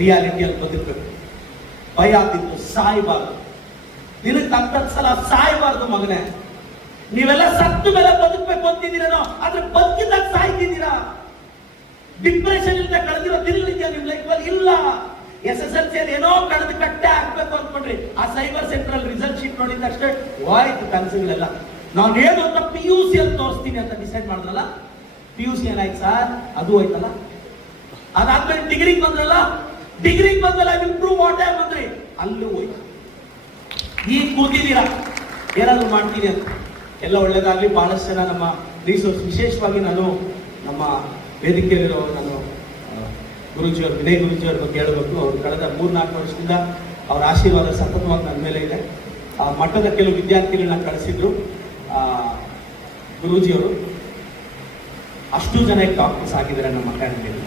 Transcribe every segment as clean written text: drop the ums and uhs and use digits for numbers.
ರಿಯಾಲಿಟಿಯಲ್ಲಿ ಬದುಕಬೇಕು. ಭಯ ಆಗ್ತಿತ್ತು, ಸಾಯಬಾರ್ದು. ದಿನಕ್ಕೆ 10 ಸಲ ಸಾಯಬಾರ್ದು ಮಗನೇ. ನೀವೆಲ್ಲ ಸತ್ತು ಮೇಲೆ ಬದುಕಬೇಕು ಅಂತಿದ್ದೀರೇನೋ, ಆದ್ರೆ ಬದುಕಿದಾಗ ಸಾಯ್ತಿದ್ದೀರಾ. ಡಿಪ್ರೆಷನ್ ಇಂದ ಕಳೆದಿರೋ ದಿನಗಳಿದೆಯಾ ನಿಮ್ ಲೈಫ್ ಅಲ್ಲಿ? ಇಲ್ಲ. SSLC ಏನೋ ಕಳೆದು ಕಟ್ಟೆ ಹಾಕ್ಬೇಕು ಅನ್ಕೊಂಡ್ರಿ, ಆ ಸೈಬರ್ ಸೆಂಟರ್ ಅಲ್ಲಿ ರಿಸಲ್ಟ್ ಶೀಟ್ ನೋಡಿದ ಅಷ್ಟೇ ಹೋಯ್ತು ಕನಸುಗಳೆಲ್ಲ. ನಾನು ಏನು ಅಂತ PUC ಅಲ್ಲಿ ತೋರಿಸ್ತೀನಿ ಅಂತ ಡಿಸೈಡ್ ಮಾಡಿದ್ರಲ್ಲ, PUC ಏನಾಯ್ತು ಸರ್? ಅದು ಹೋಯ್ತಲ್ಲ. ಅದಾದ್ಮೇಲೆ ಡಿಗ್ರಿಗೆ ಬಂದ್ರಲ್ಲ, ಡಿಗ್ರಿಗೆ ಬಂದಲ್ಲ ಇಂಪ್ರೂವ್ ಮಾಡೇ ಬಂದ್ರಿ, ಅಲ್ಲೂ ಹೋಯ್ತು. ಈಗ ಕೂತಿದ್ದೀರಾ ಏನಾದ್ರು ಮಾಡ್ತೀನಿ ಅಂತ. ಎಲ್ಲ ಒಳ್ಳೇದಾಗ್ಲಿ. ಬಹಳಷ್ಟು ಜನ ನಮ್ಮ ರಿಸೋರ್ಸ್, ವಿಶೇಷವಾಗಿ ನಾನು ನಮ್ಮ ವೇದಿಕೆಯಲ್ಲಿರೋ ನಾನು ಗುರುಜಿಯವರು, ವಿನಯ್ ಗುರುಜಿಯವ್ರ ಬಗ್ಗೆ ಹೇಳಬೇಕು. ಅವರು ಕಳೆದ 3-4 ವರ್ಷದಿಂದ ಅವರ ಆಶೀರ್ವಾದ ಸತತವಾಗಿ ನನ್ನ ಮೇಲೆ ಇದೆ. ಆ ಮಟ್ಟದ ಕೆಲವು ವಿದ್ಯಾರ್ಥಿಗಳನ್ನ ಕಳಿಸಿದ್ರು ಗುರೂಜಿಯವರು. ಅಷ್ಟು ಜನ ಡಾಕ್ಟರ್ಸ್ ಆಗಿದ್ದಾರೆ ನಮ್ಮ ಅಕಾಡೆಮಿಯಲ್ಲಿ.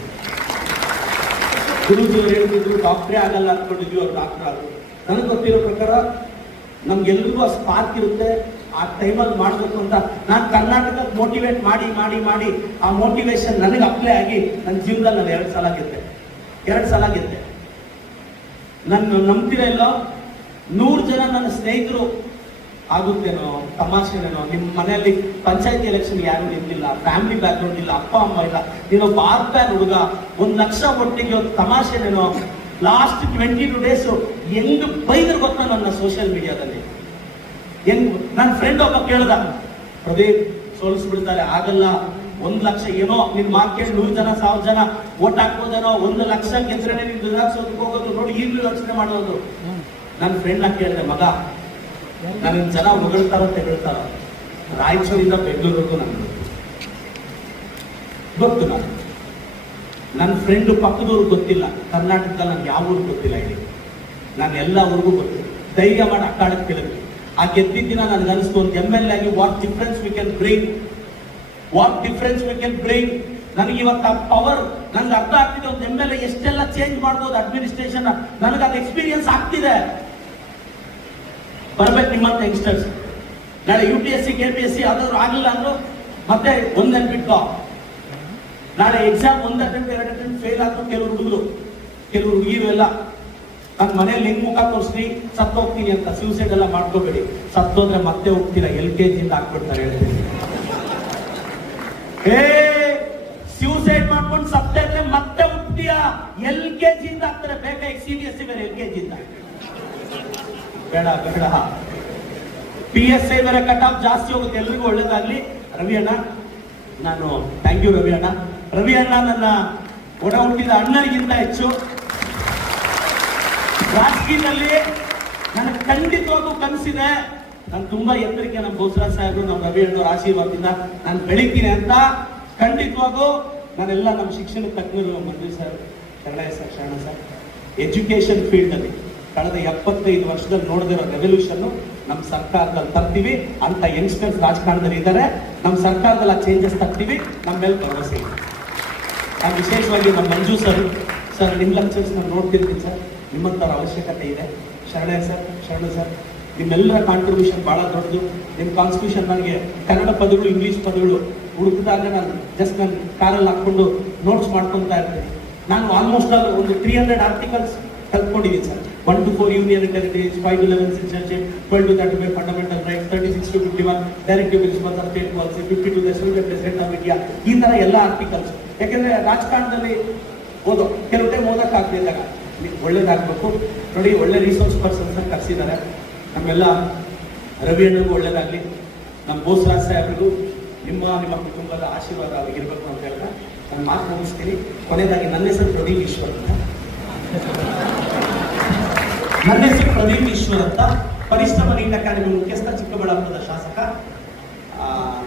ಗುರೂಜಿಯವರು ಹೇಳ್ತಿದ್ರು ಡಾಕ್ಟ್ರೇ ಆಗಲ್ಲ ಅನ್ಕೊಂಡಿದ್ವಿ, ಅವ್ರು ಡಾಕ್ಟರ್ ಆದ್ರು. ನನಗೆ ಗೊತ್ತಿರೋ ಪ್ರಕಾರ ನಮ್ಗೆಲ್ರಿಗೂ ಆ ಸ್ಪಾರ್ಕ್ ಇರುತ್ತೆ, ಆ ಟೈಮಲ್ಲಿ ಮಾಡಬೇಕು ಅಂತ. ನಾನು ಕರ್ನಾಟಕಕ್ಕೆ ಮೋಟಿವೇಟ್ ಮಾಡಿ ಮಾಡಿ ಮಾಡಿ ಆ ಮೋಟಿವೇಶನ್ ನನಗೆ ಅಪ್ಲೈ ಆಗಿ ನನ್ನ ಜೀವನದಲ್ಲಿ ನಾನು 2 ಸಲ ಗೆದ್ದೆ. ನನ್ನ ನಂಬ್ತಿರ ಇಲ್ಲ, 100 ಜನ ನನ್ನ ಸ್ನೇಹಿತರು ಆಗುತ್ತೇನೋ, ತಮಾಷೆನೇನೋ. ನಿಮ್ಮ ಮನೆಯಲ್ಲಿ ಪಂಚಾಯತಿ ಎಲೆಕ್ಷನ್ ಯಾರು ನಿಂತಿಲ್ಲ, ಫ್ಯಾಮಿಲಿ ಬ್ಯಾಕ್ಗ್ರೌಂಡ್ ಇಲ್ಲ, ಅಪ್ಪ ಅಮ್ಮ ಇಲ್ಲ, ನೀನು ಬಾರ್ ಪ್ಯಾನ್ ಹುಡುಗ, 1 ಲಕ್ಷ ಒಟ್ಟಿಗೆ ಒಂದು ತಮಾಷೆನೇನೋ. ಲಾಸ್ಟ್ 22 days ಹೆಂಗ್ ಬೈದ್ರು ಗೊತ್ತಾ ನನ್ನ ಸೋಷಿಯಲ್ ಮೀಡಿಯಾದಲ್ಲಿ. ಹೆಂಗ್ ನನ್ನ ಫ್ರೆಂಡ್ ಒಬ್ಬ ಕೇಳ್ದ, ಪ್ರದೀಪ್ ಸೋಲಿಸ್ಬಿಡ್ತಾರೆ, ಆಗಲ್ಲ, 1 ಲಕ್ಷ ಏನೋ ನಿನ್ ಮಾರ್ಕೆಟ್ 100 ಜನ 1000 ಜನ ಓಟ್ ಹಾಕ್ಬೋದೇನೋ, 1 ಲಕ್ಷ ಗೆದ್ರೆ ನೀನ್ ದುರಾಕ್ಷೋದಕ್ಕೆ ಹೋಗೋದು ನೋಡಿ, ಈಗಲೂ ಯೋಚನೆ ಮಾಡೋದು. ನನ್ನ ಫ್ರೆಂಡ್ ನ ಕೇಳಿದೆ, ಮಗ ನನ್ನ ಜನ ಹೊಗಳ್ತಾರೋ ತೆಗಳ್ತಾರೋ, ರಾಯಚೂರಿಂದ ಬೆಂಗಳೂರಿಗೂ ನನಗೆ ಗೊತ್ತು. ನನ್ನ ಫ್ರೆಂಡ್ ಪಕ್ಕದವ್ರಿಗೆ ಗೊತ್ತಿಲ್ಲ, ಕರ್ನಾಟಕದಲ್ಲಿ ನನ್ಗೆ ಯಾವ ಊರು ಗೊತ್ತಿಲ್ಲ, ಇಲ್ಲಿ ನಾನು ಎಲ್ಲ ಊರಿಗೂ ಗೊತ್ತು. ಧೈರ್ಯ ಮಾಡಿ ಅಕ್ಕಾಡಕ್ಕೆ ಕೇಳಿದ್ವಿ. ಆ ಗೆದ್ದಿದ್ದ ದಿನ ನನ್ಗೆ ಅನಿಸ್ತು, ಒಂದು MLA ಆಗಿ what difference we can bring. ನನಗೆ ಇವತ್ತು ಆ ಪವರ್ ನನ್ಗೆ ಅರ್ಥ ಆಗ್ತಿದೆ. ಒಂದು MLA ಎಷ್ಟೆಲ್ಲ ಚೇಂಜ್ ಮಾಡ್ಬೋದು ಅಡ್ಮಿನಿಸ್ಟ್ರೇಷನ್, ನನಗೆ ಅದು ಎಕ್ಸ್ಪೀರಿಯನ್ಸ್ ಆಗ್ತಿದೆ. ಬರ್ಬೇಕು ನಿಮ್ಮಂತ ಯಂಗ್ಸ್ಟರ್ಸ್. ನಾಳೆ UPSC KPSC ಯಾವ್ದಾದ್ರು ಆಗಲಿಲ್ಲ ಅಂದ್ರು ಮತ್ತೆ ಒಂದೇ ಬಿಟ್ಟು ನಾಳೆ ಎಕ್ಸಾಮ್ 1 ಅಟೆಂಪ್ಟ್ 2 ಅಟೆಂಪ್ಟ್ ಫೇಲ್ ಆದ್ರು ಕೆಲವರು ಹುಡುಗಿರು ಎಲ್ಲ ನನ್ನ ಮನೇಲಿ ಹೆಂಗ್ ಮುಖ ತೋರಿಸ್ರಿ ಸತ್ತೋಗ್ತೀನಿ ಅಂತ ಸೂಸೈಡ್ ಎಲ್ಲ ಮಾಡ್ಕೋಬೇಡಿ. ಸತ್ತೋದ್ರೆ ಮತ್ತೆ ಹೋಗ್ತೀರಾ, LKG ಇಂದ ಹಾಕ್ಬಿಡ್ತಾರೆ. ಸೂಸೈಡ್ ಮಾಡ್ಕೊಂಡು ಸತ್ತೇ ಮತ್ತೆ ಹೋಗ್ತೀಯಾ, LKG ಇಂದ ಹಾಕ್ತಾರೆ. ಬೇಕಾಗಿ CBSE ಬೇರೆ LKG ಇಂದ ಬೇಡ. PSI ಬೇರೆ ಕಟ್ ಆಫ್ ಜಾಸ್ತಿ ಹೋಗುತ್ತೆ. ಎಲ್ರಿಗೂ ಒಳ್ಳೇದಾಗ್ಲಿ. ರವಿ ಅಣ್ಣ, ನಾನು ಥ್ಯಾಂಕ್ ಯು ರವಿ ಅಣ್ಣ. ರವಿ ಅಣ್ಣ ನನ್ನ ಒಡ ಹುಟ್ಟಿದ ಅಣ್ಣನಿಗಿಂತ ಹೆಚ್ಚು ರಾಜಕೀಯದಲ್ಲಿ ನನಗೆ ಖಂಡಿತವಾಗೂ ಕನಸಿದೆ. ನಾನು ತುಂಬಾ ಎತ್ತರಕ್ಕೆ ನಮ್ಮ ಬೋಸರಾಜ್ ಸಾಹೇಬರು, ನಮ್ಮ ರವಿ ಅಣ್ಣವ್ರ ಆಶೀರ್ವಾದದಿಂದ ನಾನು ಬೆಳಿತೀನಿ ಅಂತ ಖಂಡಿತವಾಗೂ ನಾನೆಲ್ಲ ನಮ್ಮ ಶಿಕ್ಷಣ ತಜ್ಞರು, ಮಂಜು ಸರ್, ಶರಣ ಸರ್, ಎಜುಕೇಶನ್ ಫೀಲ್ಡ್ ಅಲ್ಲಿ ಕಳೆದ 75 ವರ್ಷದಲ್ಲಿ ನೋಡಿದಿರೋ ರೆವಲ್ಯೂಷನ್ ನಮ್ಮ ಸರ್ಕಾರದಲ್ಲಿ ತರ್ತೀವಿ ಅಂತ ಯಂಗ್ಸ್ಟರ್ಸ್ ರಾಜಕಾರಣದಲ್ಲಿ ಇದ್ದಾರೆ. ನಮ್ಮ ಸರ್ಕಾರದಲ್ಲಿ ಆ ಚೇಂಜಸ್ ತರ್ತೀವಿ, ನಮ್ಮ ಮೇಲೆ ಭರವಸೆ ಇದೆ. ನಾನು ವಿಶೇಷವಾಗಿ ನಮ್ಮ ಮಂಜು ಸರ್, ನಿಮ್ಮ ಲೆಕ್ಚರ್ಸ್ ನಾನು ನೋಡ್ತಿರ್ತೀನಿ ಸರ್, ನಿಮ್ಮಂಥವ್ರ ಅವಶ್ಯಕತೆ ಇದೆ. ಶರಣ ಸರ್, ನಿಮ್ಮೆಲ್ಲರ ಕಾಂಟ್ರಿಬ್ಯೂಷನ್ ಬಹಳ ದೊಡ್ಡದು. ನಿಮ್ಮ ಕಾನ್ಸ್ಟಿಟ್ಯೂಷನ್ ನನಗೆ ಕನ್ನಡ ಪದಗಳು, ಇಂಗ್ಲಿಷ್ ಪದಗಳು ಹುಡುಕಿದಾಗ ನಾನು ಕಾರಲ್ಲಿ ಹಾಕೊಂಡು ನೋಟ್ಸ್ ಮಾಡ್ಕೊತಾ ಇರ್ತೀನಿ. ನಾನು ಆಲ್ಮೋಸ್ಟ್ ಒಂದು 300 ಆರ್ಟಿಕಲ್ಸ್ ಕಲ್ತ್ಕೊಂಡಿದ್ದೀನಿ sir. 1 to 4 union territories, 5 to 11 citizenship, 12 to 35 fundamental rights, 36 to 51 directive principles of state policy, 50 to the president of India. ಈ ತರ ಎಲ್ಲ ಆರ್ಟಿಕಲ್ಸ್. ಯಾಕೆಂದ್ರೆ ರಾಜಕಾರಣದಲ್ಲಿ ಕೆಲವು ಟೈಮ್ ಓದಕ್ಕಾಗ್ತಿದ್ದಾಗ ಒಳ್ಳೇದಾಗಬೇಕು ನೋಡಿ. ಒಳ್ಳೆ ರಿಸೋರ್ಸ್ ಪರ್ಸನ್ಸ್ ಕರೆಸಿದ್ದಾರೆ. ನಮ್ಮೆಲ್ಲ ರವಿ ಅಣ್ಣನಿಗೂ ಒಳ್ಳೇದಾಗ್ಲಿ, ನಮ್ಮ ಬೋಸರಾಜ್ ಸಾಹೇಬ್ರಿಗೂ ನಿಮ್ಮ ಕುಟುಂಬದ ಆಶೀರ್ವಾದ ಆಗಿರ್ಬೇಕು ಅಂತ ಹೇಳಿದ್ರೆ ನಾನು ಮಾತು ಮುಗಿಸ್ತೀನಿ. ಕೊನೆಯದಾಗಿ ನನ್ನ ಹೆಸರು ಪ್ರದೀಪ್ ಈಶ್ವರ್ ಅಂತ, ಪರಿಶ್ರಮ ನೀಟ್ ಅಕಾಡೆಮಿ ಮುಖ್ಯಸ್ಥ, ಚಿಕ್ಕಬಳ್ಳಾಪುರದ ಶಾಸಕ.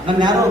ನನ್ನ ಯಾರೋ